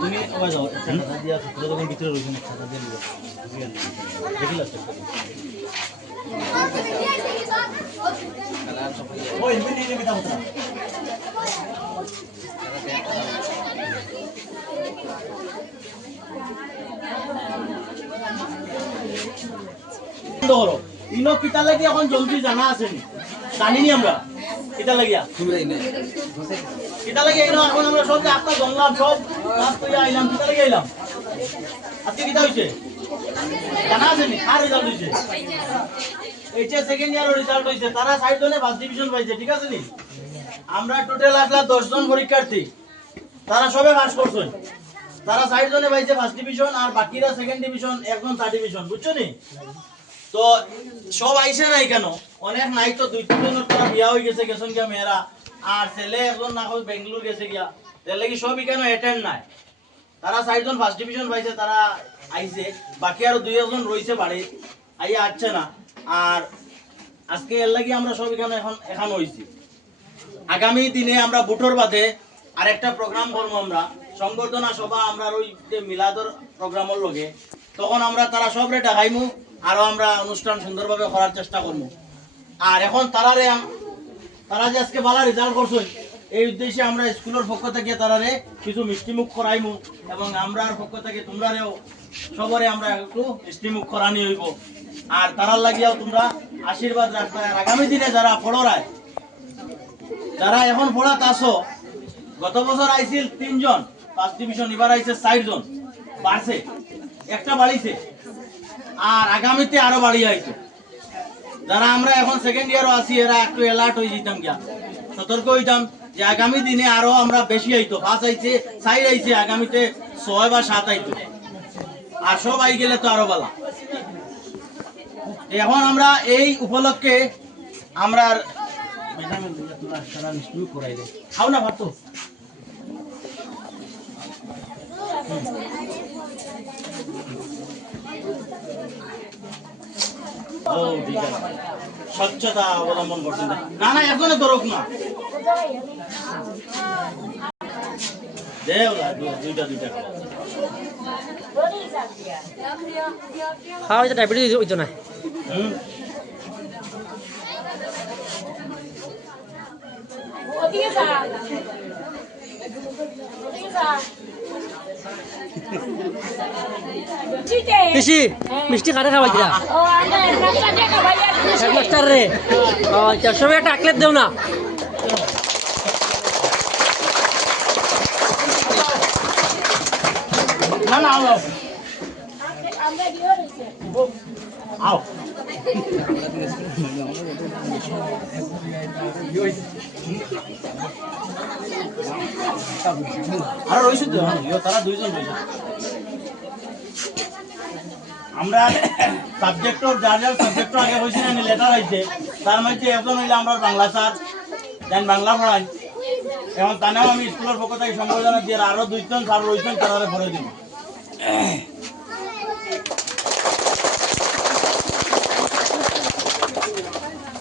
তুমি আবার যাও ছাতা দিয়া ছাত্র যখন ভিতরে রয়েছেন ছাতা দিয়ে নিব দেখিলা ওই মিনি নিয়ে বিটা হতো ধরো ইনো কিতা লাগি এখন জলদি জানা আছে নি জানিনি আমরা কিতা লাগিয়া তোমরাই না কিতা লাগি ইনো এখন আমরা সব যে আত্মা জংলাম সব রাত কইয়া আইলাম কিতা লাগি আইলাম আজকে কিতা হইছে জানা আছে নি আর রেজাল্ট হইছে এইটা সেকেন্ড ইয়ারের রেজাল্ট হইছে তারা 60 জনে ফার্স্ট ডিভিশন পাইছে ঠিক আছে নি আমরা টোটাল আসলা 10 জন পরীক্ষার্থী তারা সবে পাস করছেন তারা 60 জনে পাইছে ফার্স্ট ডিভিশন আর বাকিরা সেকেন্ড ডিভিশন একজন থার্ড ডিভিশন বুঝছো নি তো সব আইছে নাই কেন অনেক নাই তো দুই তিন জনের তারা বিয়া হয়ে গেছে গেছেন গিয়া মেয়েরা আর ছেলে একজন না হয় বেঙ্গালুরু গেছে গিয়া তার লাগি সবই কেন অ্যাটেন্ড নাই তারা 60 জন ফার্স্ট ডিভিশন পাইছে তারা আইছে বাকি আর দুই একজন রইছে বাড়ি আইয়া আসছে না আর আজকে এর লাগি আমরা সব এখানে এখন হইছি আগামী দিনে আমরা বুটোর বাদে আরেকটা প্রোগ্রাম করব আমরা সংবর্ধনা সভা আমরা ওই যে মিলাদর প্রোগ্রামের লগে তখন আমরা তারা সবরে ডাকাইমু আরো আমরা অনুষ্ঠান সুন্দরভাবে করার চেষ্টা করব আর এখন তারা যে আজকে ভালো রেজাল্ট করছেন এই উদ্দেশ্যে আমরা স্কুলের পক্ষ থেকে তারারে কিছু মিষ্টিমুখ করাইমু এবং আমরার পক্ষ থেকে তোমরারেও সবরে আমরা একটু মিষ্টিমুখ করানি হইব আর তারার লাগিয়াও তোমরা আশীর্বাদ রাখবে আর আগামী দিনে যারা পড়ায় যারা এখন পড়াতে আসো গত বছর আইছিল 3 জন ফার্স্ট ডিভিশন এবার আইছে 4 জন বাড়ছে একটা বাড়িছে আর আগামীতে আরো বাড়ি আইছে যারা আমরা এখন সেকেন্ড ইয়ারও আছি এরা একটু অ্যালার্ট হয়ে যেতাম গিয়া সতর্ক হইতাম যে আগামী দিনে আরো আমরা বেশি আইতো 5 আইছে 4 আইছে আগামীতে 6 বা 7 আইতো আর সব আই গেলে তো আরো ভালো এখন আমরা এই উপলক্ষে আমরা খাও না ভাবতো স্বচ্ছতা অবলম্বন করছেন না না এখনো দরক না দুইটা খাওয়া ডায়াবেটিস হইতো না বেশি মিষ্টি কারে খাওয়াই দিলা হেডমাস্টার রে আচ্ছা সবাই একটা আকলেট দেও না না না আও আর রইছে তো তারা দুইজন রইছে আমরা সাবজেক্টর যার সাবজেক্ট আগে হয়েছে না লেটার আইছে তার মধ্যে একজন হইলে আমরা বাংলা স্যার দেন বাংলা পড়াই এবং তানেও আমি স্কুলের পক্ষ থেকে সম্বোধনা দিয়ে আরো 2 জন স্যার রয়েছেন তারা ভরে দিব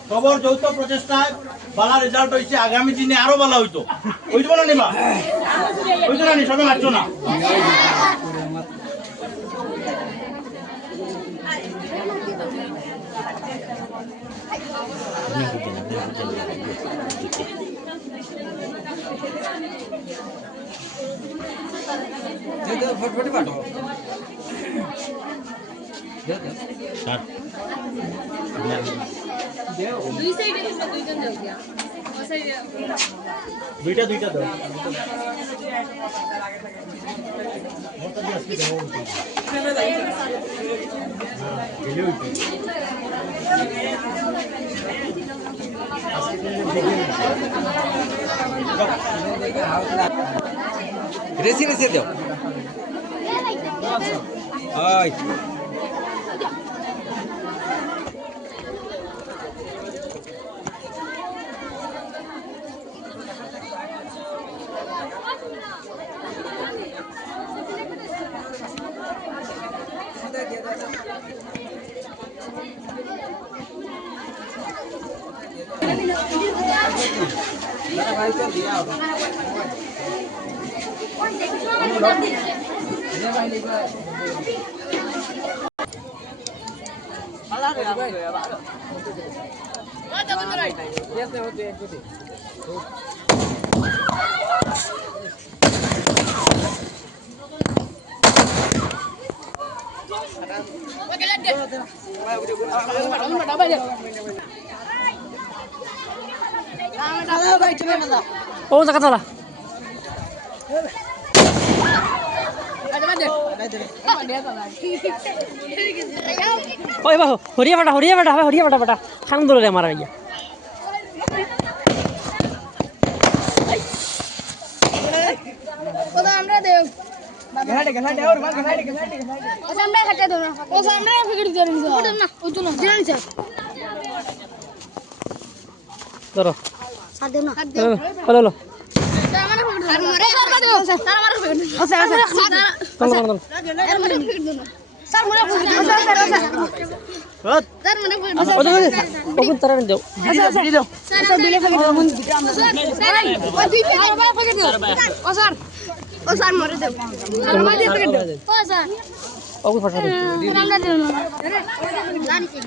খবর যৌথ প্রচেষ্টায় ভালো রেজাল্ট হয়েছে আগামী দিনে আরো ভালো হইতো হইতো না নিবা হইতো না নি সবাই মারছো না फटफटी पाठव দুই সাইডে তোমরা দুইজন যাও গিয়া ও সাইডে দুইটা দাও মোটা দিয়ে আজকে দাও গেলে হইতো रेसी रेसी दो आई ও জায়গা চালা ওই বাহু হরিয়া বাটা বাটা খান দলে আমার ইয়া ওটা আমরা দেব গেলাটে ওর মার গেলাটে ওটা আমরা খাতে দেব না ওটা আমরা ফিকির দিয়ে নিব ওটা না ওটা না জানি স্যার ধরো আর দেব না হলো হলো স্যার আমরা ফিকির আর মারে স্যার দেব স্যার আমরা ফিকির ও স্যার চলো স্যার আমরা ফিকির দেব স্যার আমরা ফিকির দেব স্যার স্যার স্যার আমরা ফিকির দেব ওটা ওগুন তারা দেও স্যার বিলে ফিকির দেব স্যার ও দুই আর ভাই ফিকির দেব ও স্যার মরে দেব আর ভাই ফিকির দেব ও স্যার ওগুন ফাটা দেও আমরা দেব না জানি কি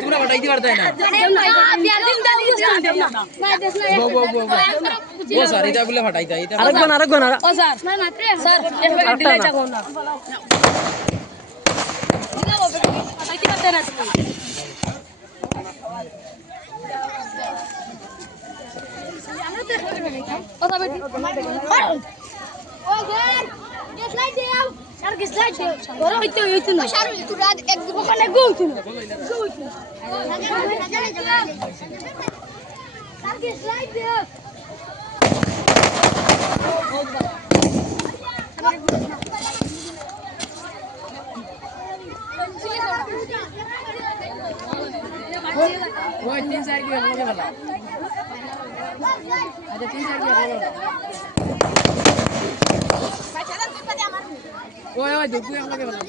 তোমরা বাটাইতে পারতে না ও স্যার এটা বলে ফাটাইতা এটা আরেকবার ওই 3-4 কি হবে বলা আচ্ছা 3-4 কি হবে ওই দুপুরে আমাকে বলা